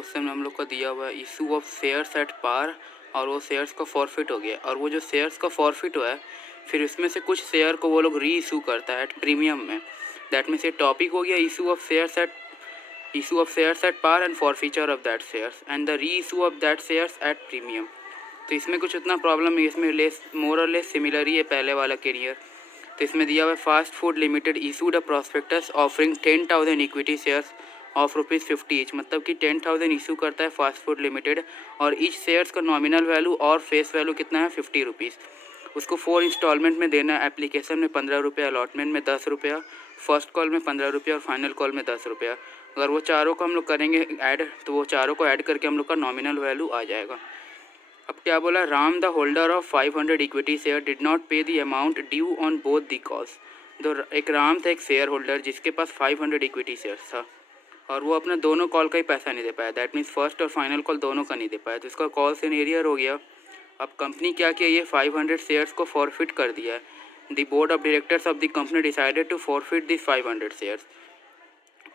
Question में हम लोग को दिया हुआ है issue of shares at par, और वो शेयर्स का फॉरफिट हो गया, और वो जो शेयर्स का फॉरफिट हुआ है फिर उसमें से कुछ शेयर को वो लोग री इशू करता है एट प्रीमियम में। दैट मीन्स ये टॉपिक हो गया issue of shares at par and forfeiture of that shares and the re issue of that shares at premium. तो इसमें कुछ उतना प्रॉब्लम नहीं, इसमें लेस मोर और लेस सिमिलर ही है पहले वाला कैरियर। तो इसमें दिया हुआ है fast food limited issued a prospectus offering 10,000 equity shares of ₹50 each, मतलब कि 10,000 इशू करता है फास्ट फूड लिमिटेड, और ईच शेयर्स का नॉमिनल वैल्यू और फेस वैल्यू कितना है ₹50। उसको 4 इंस्टॉलमेंट में देना है, एप्लीकेशन में ₹15, अलॉटमेंट में ₹10, फर्स्ट कॉल में ₹15 और फाइनल कॉल में ₹10। अगर वो चारों को हम लोग करेंगे ऐड, तो वो चारों को ऐड करके हम लोग का नॉमिनल वैल्यू आ जाएगा। अब क्या बोला, Ram the holder of 500 equity share did not pay the amount due on both the calls. तो एक राम था, एक शेयर होल्डर जिसके पास 500 इक्विटी शेयर्स था, और वो अपना दोनों कॉल का ही पैसा नहीं दे पाया। दैट मीन्स फर्स्ट और फाइनल कॉल दोनों का नहीं दे पाया, तो इसका कॉल सीनियर हो गया। अब कंपनी क्या किया, ये 500 शेयर्स को फॉरफिट कर दिया है। The board of directors of the company decided to forfeit the 500 shares,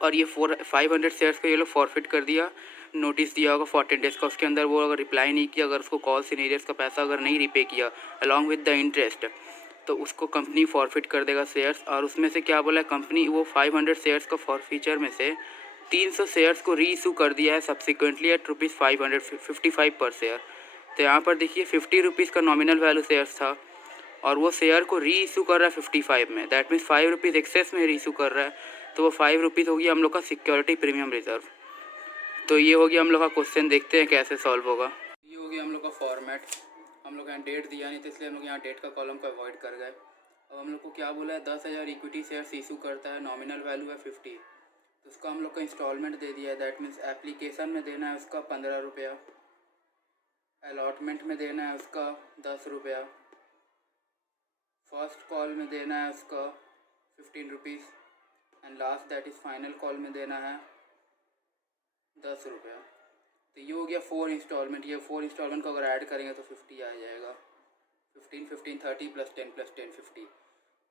और ये 500 शेयर्स को ये लोग फॉरफिट कर दिया। नोटिस दिया होगा 14 डेज़ का, उसके अंदर वो अगर रिप्लाई नहीं किया, अगर उसको कॉल सीनियर्स का पैसा अगर नहीं रिपे किया अलॉन्ग विद द इंटरेस्ट, तो उसको कंपनी फॉरफिट कर देगा शेयर्स। और उसमें से क्या बोला है कंपनी, वो 500 शेयर्स का फॉरफीचर में से 300 शेयर्स को री इशू कर दिया है सब्सिक्वेंटली एट ₹555 पर शेयर। तो यहाँ पर देखिए ₹50 का नॉमिनल वैल्यू शेयर्स था, और वो शेयर को री इशू कर रहा है 55 में। दैट मीन्स ₹5 एक्सेस में री इशू कर रहा है, तो वो ₹5 हो गया हम लोग का सिक्योरिटी प्रीमियम रिजर्व। तो ये हो गया हम लोग का क्वेश्चन, देखते हैं कैसे सॉल्व होगा। ये हो गया हम लोग का फॉर्मेट। हम लोग यहाँ डेट दिया नहीं, तो इसलिए हम लोग यहाँ डेट का कॉलम को अवॉइड कर गए। अब हम लोग को क्या बोला है, 10,000 इक्विटी शेयर्स इशू करता है, नॉमिनल वैल्यू है 50, तो उसका हम लोग का इंस्टॉलमेंट दे दिया है। दैट मीन्स एप्लीकेशन में देना है उसका ₹15, अलॉटमेंट में देना है उसका ₹10, फर्स्ट कॉल में देना है उसका ₹15, and last that is final call में देना है ₹10। तो ये हो गया 4 इंस्टॉलमेंट। ये 4 इंस्टॉलमेंट को अगर ऐड करेंगे तो 50 आ जाएगा। 15, 15, 30 + 10 + 10 50।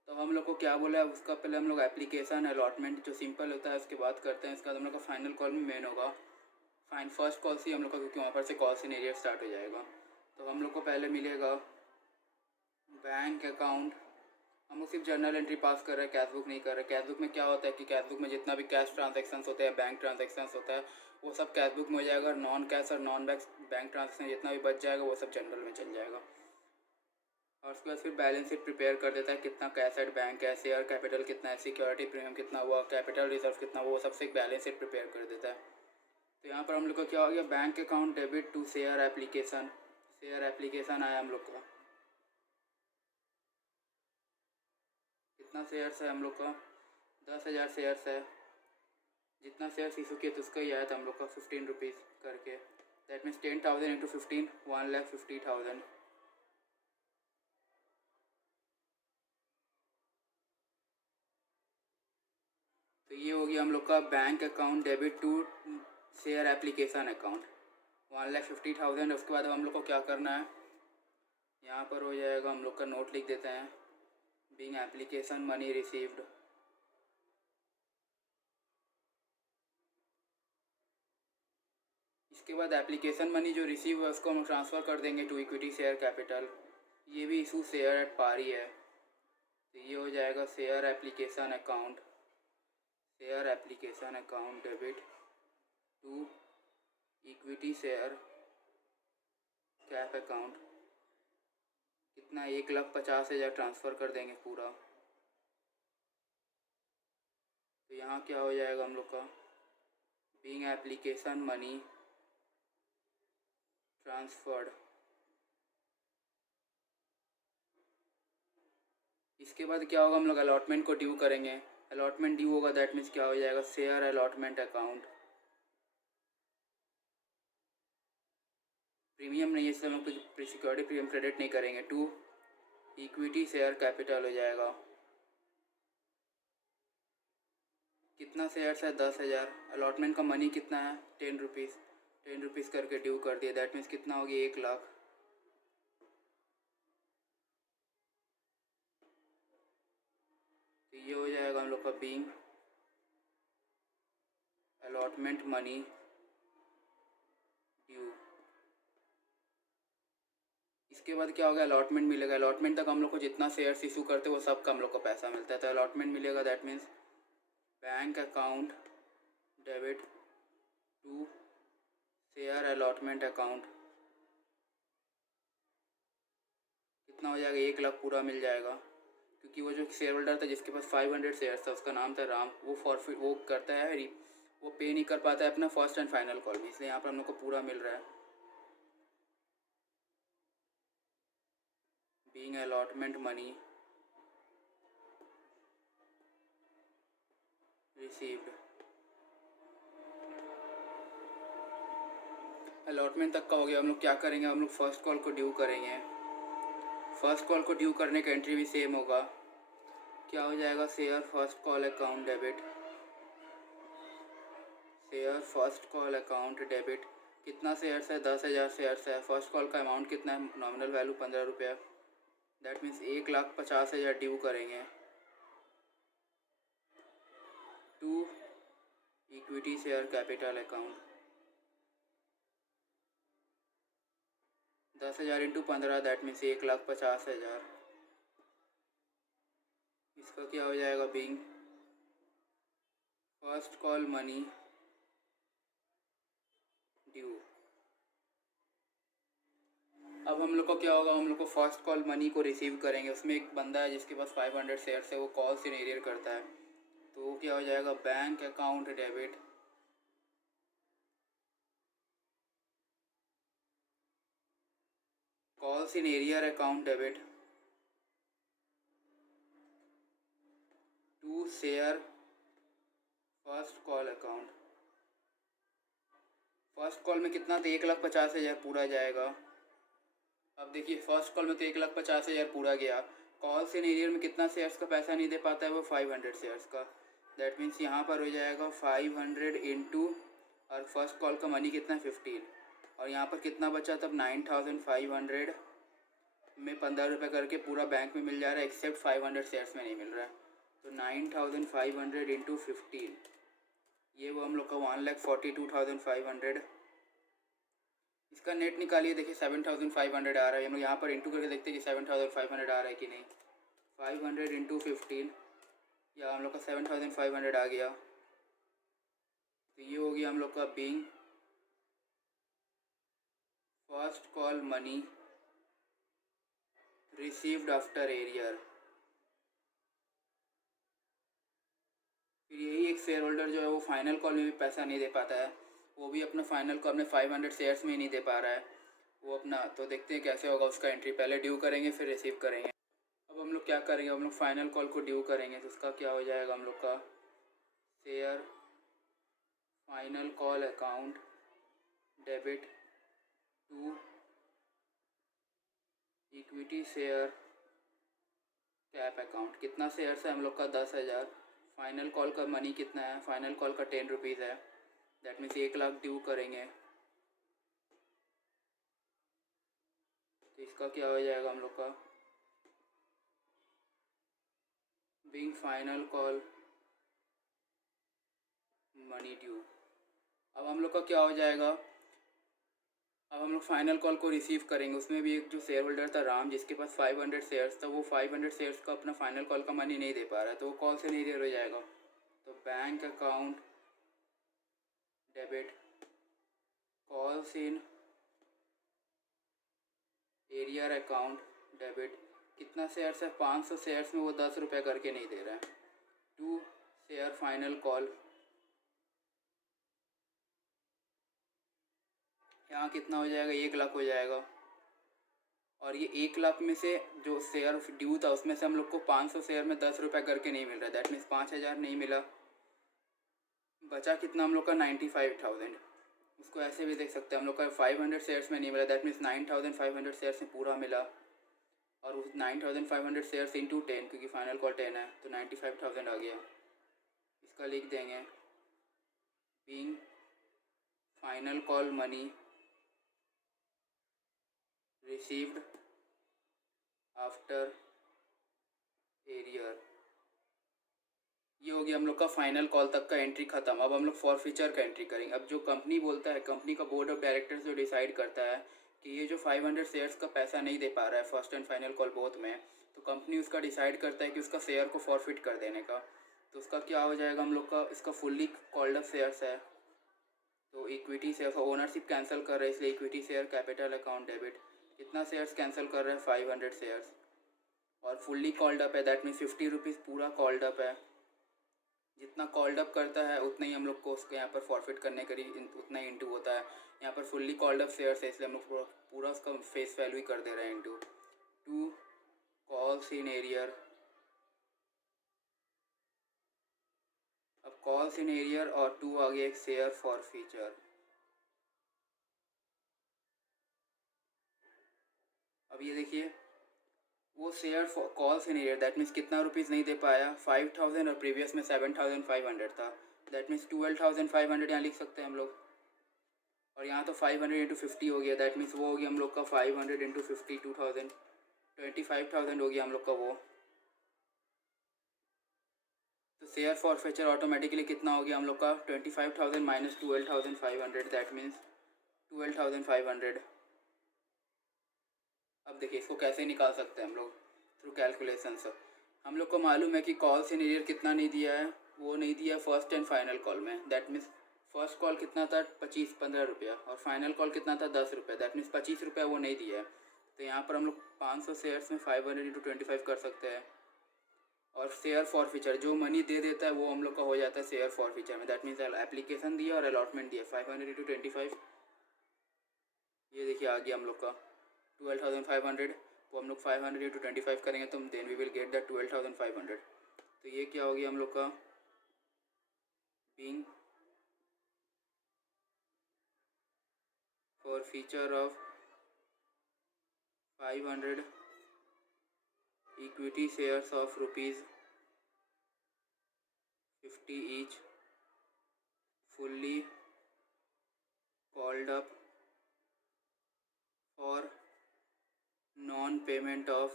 तो हम लोग को क्या बोला है, उसका पहले हम लोग एप्लीकेशन अलॉटमेंट जो सिंपल होता है उसके बाद करते हैं। इसके बाद हम लोग का फाइनल कॉल में मेन होगा फर्स्ट कॉल से हम लोग का, क्योंकि वहाँ पर से कॉल सीनियर स्टार्ट हो जाएगा। तो हम लोग को पहले मिलेगा बैंक अकाउंट। हम लोग सिर्फ जर्नल एंट्री पास कर रहे हैं, कैश बुक नहीं कर रहे। कैश बुक में क्या होता है कि कैश बुक में जितना भी कैश ट्रांजैक्शंस होते हैं, बैंक ट्रांजैक्शंस होता है, वो सब कैश बुक में हो जाएगा। नॉन कैश और नॉन बैंक ट्रांजैक्शन जितना भी बच जाएगा वो सब जनरल में चल जाएगा। और उसके बाद फिर बैलेंस शीट प्रिपेयर कर देता है, कितना कैश एट बैंक है, शेयर कैपिटल कितना है, सिक्योरिटी प्रीमियम कितना हुआ, कैपिटल रिजर्व कितना हुआ, सबसे एक बैलेंस शीट प्रिपेयर कर देता है। तो यहाँ पर हम लोग का क्या हो गया, bank account debit to share application. Share application आया हम लोग का, कितना शेयर्स है हम लोग का, 10,000 शेयर्स है। जितना शेयर्स इशू किए तो उसका ही आया था हम लोग का ₹15 करके। That means 10,000 into 15, 1,50,000। तो ये हो गया हम लोग का bank account debit to share application account, 1,50,000। उसके बाद हम लोग को क्या करना है, यहाँ पर हो जाएगा हम लोग का नोट लिख देते हैं, बीइंग एप्लीकेशन मनी रिसीव्ड। इसके बाद एप्लीकेशन मनी जो रिसीव है उसको हम ट्रांसफ़र कर देंगे टू इक्विटी शेयर कैपिटल। ये भी इशू शेयर एट पार ही है, तो ये हो जाएगा share application account, share application account debit to equity share cap account. कितना, 1,50,000 ट्रांसफ़र कर देंगे पूरा। तो यहाँ क्या हो जाएगा हम लोग का, बीइंग एप्लीकेशन मनी ट्रांसफर्ड। इसके बाद क्या होगा, हम लोग अलॉटमेंट को ड्यू करेंगे। अलॉटमेंट ड्यू होगा, दैट मीन्स क्या हो जाएगा, शेयर अलॉटमेंट अकाउंट। प्रीमियम नहीं है इसलिए हम लोग कुछ सिक्योरिटी प्रीमियम क्रेडिट नहीं करेंगे, टू इक्विटी शेयर कैपिटल हो जाएगा। कितना शेयर्स है, 10,000। अलॉटमेंट का मनी कितना है, ₹10। ₹10 करके ड्यू कर दिया, दैट मीन्स कितना होगी, 1,00,000। तो ये हो जाएगा हम लोग का बीइंग अलॉटमेंट मनी इसके बाद क्या होगा, अलॉटमेंट मिलेगा। अलॉटमेंट तक हम लोग को जितना शेयर्स इशू करते हैं वो सब का हम लोग को पैसा मिलता है। तो अलॉटमेंट मिलेगा, that means bank account debit to share allotment account, कितना हो जाएगा, 1 लाख पूरा मिल जाएगा। क्योंकि वो जो शेयर होल्डर था जिसके पास 500 शेयर्स था, उसका नाम था राम, वो फॉरफिट वो करता है, वो पे नहीं कर पाता है अपना फर्स्ट एंड फाइनल कॉल में, इसलिए यहाँ पर हम लोग को पूरा मिल रहा है। Being allotment money received, allotment तक का हो गया। हम लोग क्या करेंगे, हम लोग फर्स्ट कॉल को ड्यू करेंगे। फर्स्ट कॉल को ड्यू करने का एंट्री भी सेम होगा। क्या हो जाएगा, share first call account debit, share first call account debit, कितना शेयर्स है, 10,000 शेयर्स है। फर्स्ट कॉल का अमाउंट कितना है, नॉमिनल वैल्यू 15 रुपया, दैट मीन्स 1,50,000 ड्यू करेंगे to equity share capital account. 10,000 into 15 that means 1,50,000। इसका क्या हो जाएगा, being first call money due. अब हम लोग को क्या होगा, हम लोग को फर्स्ट कॉल मनी को रिसीव करेंगे। उसमें एक बंदा है जिसके पास 500 शेयर्स है, वो कॉल्स इन एरियर करता है। तो वो क्या हो जाएगा, bank account debit calls in arrear account debit to share first call account. First call में कितना था, 1,50,000 पूरा जाएगा। अब देखिए फर्स्ट कॉल में तो 1,50,000 पूरा गया। कॉल्स इन एरियर में कितना शेयर्स का पैसा नहीं दे पाता है, वो 500 शेयर्स का। दैट मीन्स यहाँ पर हो जाएगा 500 इंटू, और फर्स्ट कॉल का मनी कितना, 15, और यहाँ पर कितना बचा, तब 9,500 में 15 रुपये करके पूरा बैंक में मिल जा रहा है, एक्सेप्ट 500 शेयर्स में नहीं मिल रहा है। तो 9,500 इंटू 15, ये वो हम लोग का 1,42,500। इसका नेट निकालिए, देखिए 7,500 आ रहा है। हम लोग यहाँ पर इंटू करके देखते हैं कि 7,500 आ रहा है कि नहीं। 500 इंटू 15, या हम लोग का 7,500 आ गया। तो ये हो गया हम लोग का being first call money received after arrear. फिर यही एक शेयर होल्डर जो है वो फाइनल कॉल में भी पैसा नहीं दे पाता है, वो भी अपना फाइनल कॉल में 500 शेयर्स में ही नहीं दे पा रहा है वो अपना। तो देखते हैं कैसे होगा उसका एंट्री, पहले ड्यू करेंगे फिर रिसीव करेंगे। अब हम लोग क्या करेंगे, हम लोग फाइनल कॉल को ड्यू करेंगे। तो उसका क्या हो जाएगा, हम लोग का share final call account debit to equity share cap account. कितना शेयर्स है हम लोग का, 10,000। फाइनल कॉल का मनी कितना है, फाइनल कॉल का 10 रुपीज़ है, दैट मीन्स 1,00,000 ड्यू करेंगे। तो इसका क्या हो जाएगा हम लोग का, being final call money due. अब हम लोग का क्या हो जाएगा, अब हम लोग फाइनल कॉल को रिसीव करेंगे। उसमें भी एक जो शेयर होल्डर था राम, जिसके पास 500 शेयर्स था, वो 500 शेयर्स का अपना फाइनल कॉल का मनी नहीं दे पा रहा है, तो वो कॉल से नहीं दे हो जाएगा। तो bank account debit calls in arrear account debit, कितना शेयर्स है, 500 शेयर्स में वो 10 रुपये करके नहीं दे रहा है, टू शेयर फाइनल कॉल। यहाँ कितना हो जाएगा, 1,00,000 हो जाएगा। और ये 1,00,000 में से जो शेयर ड्यू था उसमें से हम लोग को 500 शेयर में 10 रुपये करके नहीं मिल रहा है, दैट मीन्स 5,000 नहीं मिला। बचा कितना हम लोग का, 95,000। उसको ऐसे भी देख सकते हैं, हम लोग का 500 शेयर्स में नहीं मिला, दैट मीन्स 9,500 शेयर्स में पूरा मिला। और उस 9,500 शेयर्स इंटू 10, क्योंकि फाइनल कॉल 10 है, तो 95,000 आ गया। इसका लिख देंगे being final call money received after arrear. ये हो गया हम लोग का फाइनल कॉल तक का एंट्री खत्म। अब हम लोग फॉर फ्यूचर का एंट्री करेंगे। अब जो कंपनी बोलता है, कंपनी का बोर्ड ऑफ डायरेक्टर्स जो डिसाइड करता है कि ये जो 500 शेयर्स का पैसा नहीं दे पा रहा है first and final call both में, तो कंपनी उसका डिसाइड करता है कि उसका शेयर को फॉरफिट कर देने का। तो उसका क्या हो जाएगा, हम लोग का इसका फुल्ली कॉल्ड अप शेयर्स है, तो इक्विटी शेयर ओनरशिप कैंसिल कर रहे हैं, इसलिए equity share capital account debit. कितना शेयर्स कैंसिल कर रहे हैं, 500 शेयर्स, और फुल्ली कॉल्ड अप है, दैट मीन्स 50 रुपीज़ पूरा कॉल्ड अप है। जितना कॉल्ड अप करता है उतना ही हम लोग को उसको यहाँ पर फॉरफिट करने का उतना ही इंटू होता है। यहाँ पर फुल्ली कॉल्ड अप शेयर्स है, इसलिए हम लोग पूरा उसका फेस वैल्यू ही कर दे रहे हैं इंटू 2 कॉल्स इन एरियर। अब कॉल्स इन एरियर और 2 आ गया एक शेयर फॉर फीचर। अब ये देखिए, वो share calls in arrear that means कितना रुपीज़ नहीं दे पाया, 5000, और प्रीवियस में 7500 था, दैट मीन्स 12500 यहाँ लिख सकते हैं हम लोग। और यहाँ तो 500 इंटू 50 हो गया, दैट मीन्स वो हो गया हम लोग का 500 इंटू 50 2000, 25,000 हो गया हम लोग का वो। तो शेयर फॉर फीचर ऑटोमेटिकली कितना हो गया हम लोग का, 25,000 माइनस 12,500, दैट मीन्स 12,500। अब देखिए इसको कैसे निकाल सकते हैं हम लोग, थ्रू कैलकुलेशन से। हम लोग को मालूम है कि कॉल्स इन एरियर कितना नहीं दिया है, वो नहीं दिया फर्स्ट एंड फाइनल कॉल में, दैट मीन्स फर्स्ट कॉल कितना था 15 रुपया, और फाइनल कॉल कितना था 10 रुपये, दैट मीन्स 25 रुपया वो नहीं दिया है। तो यहाँ पर हम लोग 500 शेयर्स में 500 इंटू 25 कर सकते हैं। और शेयर फॉर फीचर जो मनी दे देता है वो हम लोग का हो जाता है शेयर फॉर फीचर में, दैट मीन्स एप्लीकेशन दिया और अलॉटमेंट दिया 500 इंटू 25। ये देखिए आ गया हम लोग का 12,500। वो हम लोग 500 इंटू 25 करेंगे तो then we will get the 12,500। तो ये क्या हो गया हम लोग का, being forfeiture of 500 equity shares of ₹50 each fully called up for non-payment of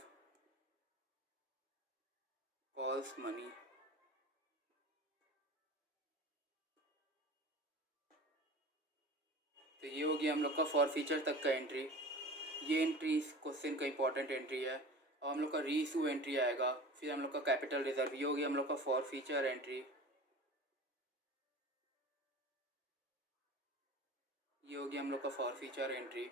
calls money। तो ये हो गया हम लोग का फॉर फीचर तक का एंट्री। ये एंट्री इस क्वेश्चन का इंपॉर्टेंट एंट्री है। और हम लोग का रीइशू एंट्री आएगा, फिर हम लोग का कैपिटल रिजर्व। ये हो गया हम लोग का फॉर फीचर एंट्री। ये हो गया हम लोग का फॉर फीचर एंट्री।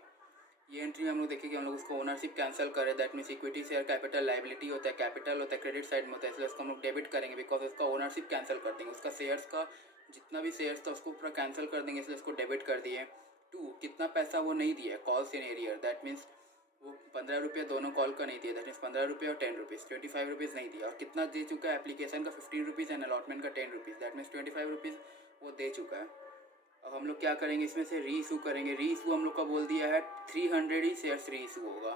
ये एंट्री में हम लोग देखेंगे, हम लोग उसको ओनरशिप कैंसिल करें, that means equity share capital liability होता है, कैपिटल होता है क्रेडिट साइड में होता है, इसलिए उसको हम लोग डेबिट करेंगे बिकॉज उसका ओनरशिप कैंसिल कर देंगे, उसका शेयर्स का जितना भी शेयर्स था उसको पूरा कैंसिल कर देंगे, इसलिए उसको डेबिट कर दिए। 2 कितना पैसा वो नहीं दिया, calls in arrear, that means वो 15 रुपये दोनों कॉल का नहीं दिया, दैट मीन्स 15 रुपये और 10 रुपीज़, 25 रुपीज़ नहीं दिया। और कितना दे चुका है, एप्लीकेशन का 15 रुपीज़ एंड अलॉटमेंट का 10 रुपीज़, दैट मीन्स 25 रुपीज़ वो दे चुका है। अब हम लोग क्या करेंगे, इसमें से रीइशू करेंगे। रीइशू हम लोग का बोल दिया है 300 ही शेयर्स रीइशू होगा,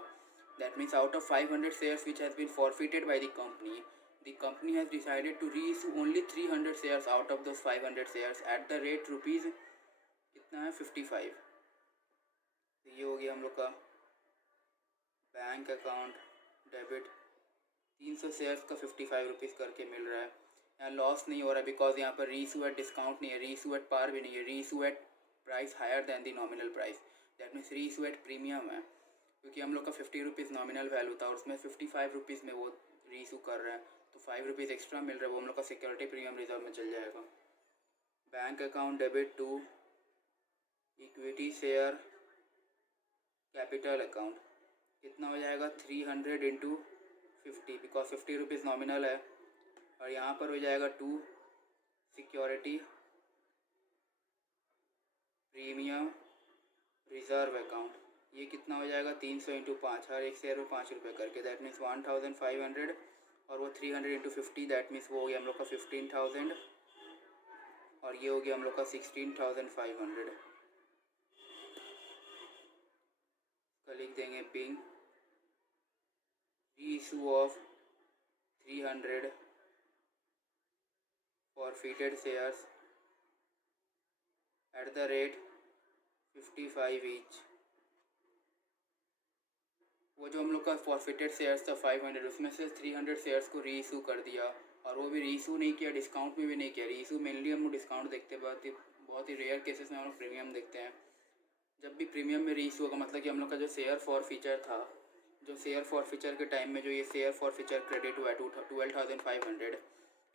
that means out of 500 shares which has been forfeited by the company has decided to reissue only 300 shares out of those 500 shares at the rate rupees कितना है 55। तो ये हो गया हम लोग का बैंक अकाउंट डेबिट, 300 शेयर्स का 55 रुपीज़ करके मिल रहा है। यहाँ लॉस नहीं हो रहा है बिकॉज यहाँ पर रीइशू एट डिस्काउंट नहीं है, रीइशू एट पार भी नहीं है, reissue at price higher than the nominal price, that means reissue at premium है, क्योंकि हम लोग का 50 रुपीज़ नॉमिनल वैल्यू था और उसमें 55 रुपीज़ में वो रीइशू कर रहे हैं, तो 5 रुपीज़ एक्स्ट्रा मिल रहा है, वो हम लोग का सिक्योरिटी प्रीमियम रिजर्व में चल जाएगा। Bank account debit to equity share capital account कितना हो जाएगा, 300 इंटू 50 बिकॉज 50 रुपीज़ नॉमिनल है, और यहाँ पर हो जाएगा 2 सिक्योरिटी प्रीमियम रिजर्व अकाउंट। ये कितना हो जाएगा, 300 इंटू 5, हर एक शेयर में 5 रुपये करके, दैट मीन्स 1500, और वो 300 इंटू 50, दैट मीन्स वो हो गया हम लोग का 15,000, और ये हो गया हम लोग का 16,500 का लिख देंगे being reissue of 300 forfeited shares at the rate 55 each। वो जो हम लोग का फॉरफिटेड शेयर्स था 500, उसमें से 300 शेयर्स को रीइशू कर दिया, और वो भी रीइशू नहीं किया, डिस्काउंट में भी नहीं किया। रीइशू मेनली हम लोग डिस्काउंट देखते हैं, बहुत ही रेयर केसेस में हम लोग प्रीमियम देखते हैं। जब भी प्रीमियम में रीइशू होगा मतलब कि हम लोग का जो शेयर फॉर फीचर था, जो शेयर फॉर फीचर के टाइम में जो ये शेयर फॉर फीचर क्रेडिट हुआ है 12,500,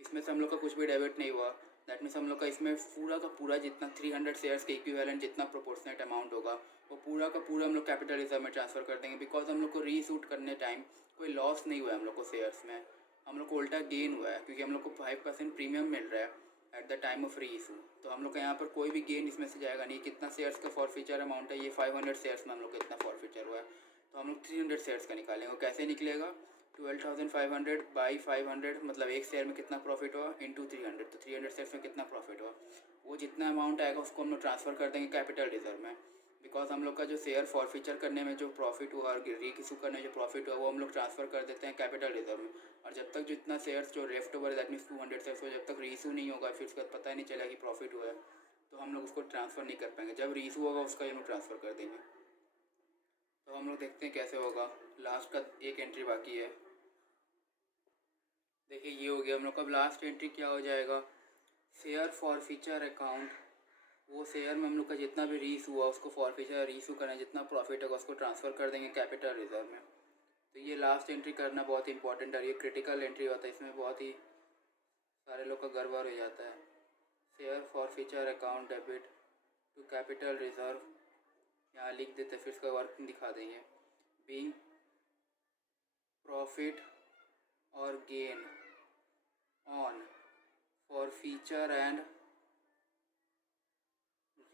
इसमें से हम लोग का कुछ भी डेबिट नहीं हुआ। दैट मीन्स हम लोग का इसमें पूरा का पूरा जितना 300 शेयर्स के इक्विवेलेंट जितना प्रोपोर्शनेट अमाउंट होगा वो पूरा का पूरा हम लोग कैपिटल रिजर्व में ट्रांसफ़र कर देंगे। बिकॉज हम लोग को रीशूट करने टाइम कोई लॉस नहीं हुआ है हम लोग को शेयर्स में, हम लोग को उल्टा गेन हुआ है क्योंकि हम लोग को 5% प्रीमियम मिल रहा है एट द टाइम ऑफ री इशू। तो हम लोग का यहाँ पर कोई भी गेन इसमें से जाएगा नहीं। कितना शेयर्स का फॉर फीचर अमाउंट है, ये 500 शेयर्स में हम लोग का इतना फॉर फीचर हुआ है, तो हम लोग 300 शेयर्स का निकालेंगे। और कैसे निकलेगा, 12,500 बाई 500 मतलब एक शेयर में कितना प्रॉफिट हुआ इंटू 300, तो 300 शेयर्स में कितना प्रॉफिट हुआ, वो जितना अमाउंट आएगा उसको हम लोग ट्रांसफ़र कर देंगे कैपिटल रिजर्व में। बिकॉज हम लोग का जो शेयर फॉर फीचर करने में जो प्रॉफिट हुआ और री इशू करने में जो प्रॉफिट हुआ वो हम लोग ट्रांसफ़र कर देते हैं कैपिटल रिजर्व में। और जब तक जितना शेयर्स जो लेफ्ट ओवर है दैट मीन्स 200 शेयर्स हो, जब तक री इशू नहीं होगा फिर उसके बाद पता ही नहीं चलेगा कि प्रॉफिट हुआ है, तो हम लोग उसको ट्रांसफ़र नहीं कर पाएंगे। जब री इशू होगा उसका हम लोग ट्रांसफ़र कर देंगे। तो हम लोग देखते हैं कैसे होगा। लास्ट का एक एंट्री बाकी है, देखिए ये हो गया हम लोग का। लास्ट एंट्री क्या हो जाएगा, शेयर फॉर फीचर अकाउंट, वो शेयर में हम लोग का जितना भी रीस हुआ उसको फॉर फीचर रीस करना, जितना प्रॉफिट होगा उसको ट्रांसफ़र कर देंगे कैपिटल रिजर्व में। तो ये लास्ट एंट्री करना बहुत इंपॉर्टेंट है, ये क्रिटिकल एंट्री होता है, इसमें बहुत ही सारे लोग का गड़बड़ हो जाता है। Share forfeiture account debit to capital reserve, यहाँ लिख देते फिर इसका वर्किंग दिखा देंगे। बीइंग प्रॉफिट और gain on forfeiture and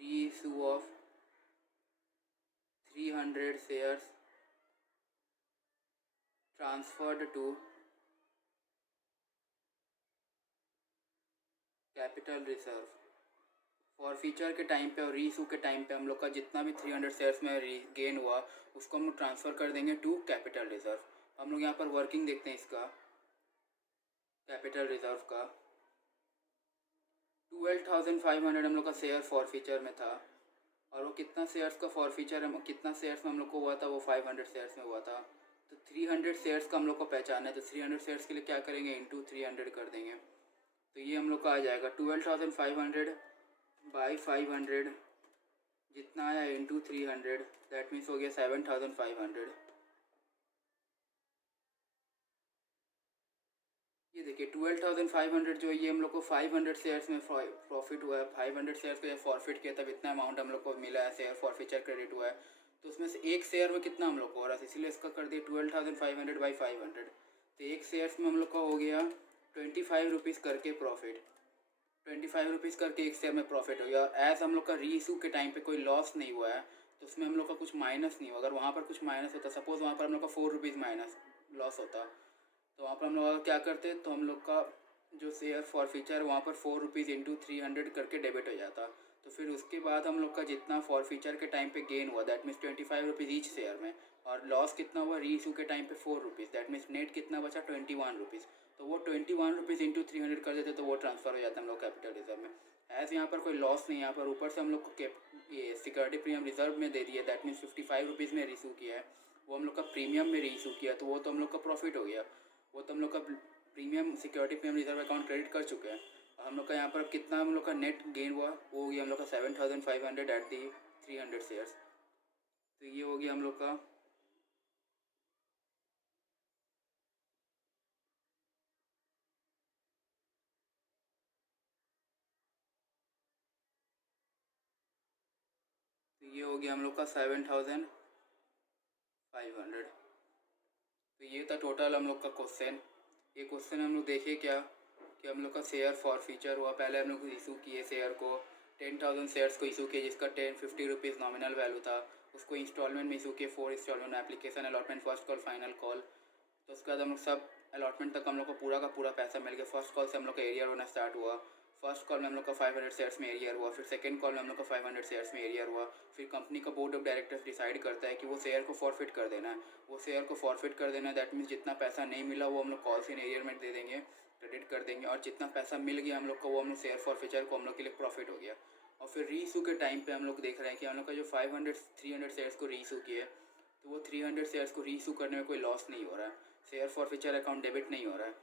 reissue of 300 shares transferred to capital reserve. Forfeiture के टाइम पे और रीइशू के टाइम पे हम लोग का जितना भी 300 शेयर्स में गेन हुआ उसको हम लोग ट्रांसफ़र कर देंगे टू कैपिटल रिजर्व। हम लोग यहाँ पर वर्किंग देखते हैं इसका कैपिटल रिजर्व का। 12,500 हम लोग का शेयर फॉर फीचर में था और वो कितना शेयर्स का फॉर फीचर है, कितना शेयर्स में हम लोग को हुआ था, वो 500 शेयर्स में हुआ था। तो 300 शेयर्स का हम लोग को पहचाना है, तो 300 शेयर्स के लिए क्या करेंगे, इंटू 300 कर देंगे। तो ये हम लोग का आ जाएगा 12,500 बाई 500 जितना आया इंटू 300, दैट मीन्स हो गया 7,500। ये देखिए 12,500 जो ये हम लोग को 500 शेयर्स में प्रॉफिट हुआ है, 500 शेयर्स को जब फॉरफिट किया तब इतना अमाउंट हम लोग को मिला है, शेयर फॉर फीचर क्रेडिट हुआ है। तो उसमें से एक शेयर में कितना हम लोग को हो रहा है, इसलिए इसका कर दिया 12,500 बाई 500। तो एक शेयर्स में हम लोग का हो गया 25 रुपीज़ करके प्रॉफिट, 25 रुपीज़ करके एक शेयर में प्रॉफिट हो गया। एज हम लोग का री इशू के टाइम पे कोई लॉस नहीं हुआ है तो उसमें हम लोग का कुछ माइनस नहीं हुआ। अगर वहाँ पर कुछ माइनस होता, सपोज़ वहाँ पर हम लोग का 4 रुपीज़ माइनस लॉस होता, तो वहाँ पर हम लोग क्या करते, तो हम लोग का जो शेयर फॉर फीचर है वहाँ पर 4 रुपीज़ इंटू 300 करके डेबिट हो जाता। तो फिर उसके बाद हम लोग का जितना फॉर फीचर के टाइम पे गेन हुआ that means 25 rupees each share में, और लॉस कितना हुआ री इशू के टाइम पे 4 रुपीज़, दैट मीन्स नेट कितना बचा 21 रुपीज़। तो वो 21 रुपीज़ इंटू 300 कर देते तो वो ट्रांसफ़र हो जाता है हम लोग कैपिटल रिजर्व में। एज यहाँ पर कोई लॉस नहीं, यहाँ पर ऊपर से हम लोग को ये सिक्योरिटी प्रीमियम रिजर्व में दे दिया, दैट मीन्स 55 रुपीज़ में रिशू किया है, वो हम लोग का प्रीमियम में रीइशू किया, तो वो तो हम लोग का प्रॉफिट हो गया, वो तो हम लोग का premium security premium reserve account credit कर चुके हैं। हम लोग का यहाँ पर कितना हम लोग का नेट गेन हुआ, वो हो गया हम लोग का 7,500 एट दी 300 शेयर्स। तो ये हो गया हम लोग का हम लोग का 7,500। तो ये था टोटल हम लोग का क्वेश्चन। ये क्वेश्चन हम लोग देखे क्या कि हम लोग का शेयर फॉर फीचर हुआ, पहले हम लोग इशू किए शेयर को 10,000 शेयर्स को इशू किए जिसका 50 रुपीज़ नॉमिनल वैल्यू था, उसको इंस्टॉलमेंट में इशू किए 4 instalment, application allotment first call final call. तो उसके बाद हम लोग सब अलॉटमेंट तक हम लोग को पूरा का पूरा पैसा मिल गया। फर्स्ट कॉल से हम लोग का एरियर होना स्टार्ट हुआ, फर्स्ट कॉल में हम लोग का 500 शेयर्स में एरियर हुआ, फिर सेकंड कॉल में हम लोग का 500 शेयर्स में एरियर हुआ। फिर कंपनी का बोर्ड ऑफ डायरेक्टर्स डिसाइड करता है कि वो शेयर को फॉरफिट कर देना है, वो शेयर को फॉरफिट कर देना है, दैट मीन्स जितना पैसा नहीं मिला वो हम लोग कॉल्स इन एरियर में दे देंगे, क्रेडिट कर देंगे, और जितना पैसा मिल गया हम लोग को वो हम लोग शेयर फॉर फीचर को हम लोग के लिए प्रॉफिट हो गया। और फिर री इशू के टाइम पे हम लोग देख रहे हैं कि हम लोग का जो 300 शेयर्स को री इशू किए तो वो 300 शेयर्स को री इशू करने में कोई लॉस नहीं हो रहा है, share forfeiture account debit नहीं हो रहा है।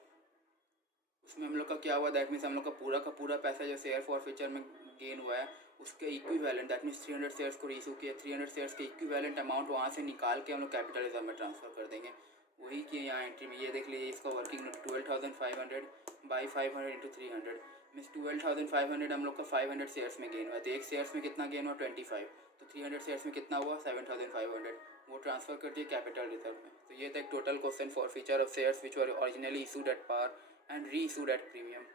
उसमें हम लोग का क्या हुआ, दैट मीन्स हम लोग का पूरा पैसा जो शेयर फॉर फीचर में गेन हुआ है उसके इक्विवेलेंट, दैट मीन्स 300 शेयर्स को रीइशू किया, 300 शेयर्स के इक्विवेलेंट अमाउंट वहाँ से निकाल के हम लोग कैपिटल रिजर्व में ट्रांसफ़र कर देंगे। वही कि यहाँ एंट्री में ये देख लीजिए, इसका working note 12,500 by 500 into 300 means 12,500 हम लोग का 500 शेयर्स में गेन हुआ। तो एक शेयर्स में कितना गेन हुआ 25, तो 300 शेयर्स में कितना हुआ 7,500, वो ट्रांसफ़र कर दिए कैपिटल रिजर्व में। तो ये था एक total question forfeiture of shares which were originally issued at par and reissued at premium.